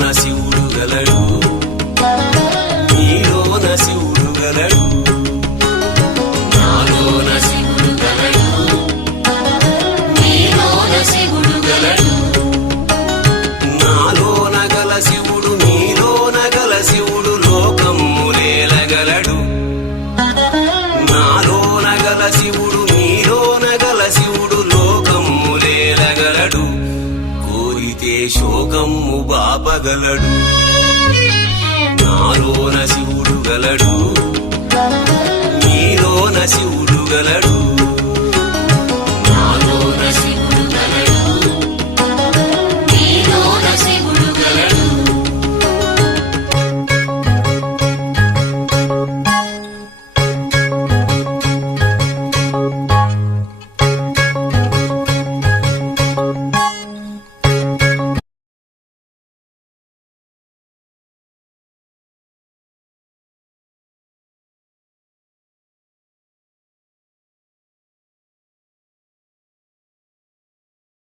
నాలోన శివుడు గలడు, నీలోన శివుడు గలడు. నాలోన శివుడు గలడు, నీలోన శివుడు గలడు. నాలోన గల శివుడు నీలోన గల శివుడు లోకమ్ములేలగలడు. నాలోన గల శివుడు నీలోన గల శివుడు లోకమ్ములేలగలడు. కోరితే శోకమ్ము బాపగలడు. నాలోన శివుడు గలడు, నీలోన శివుడు గలడు.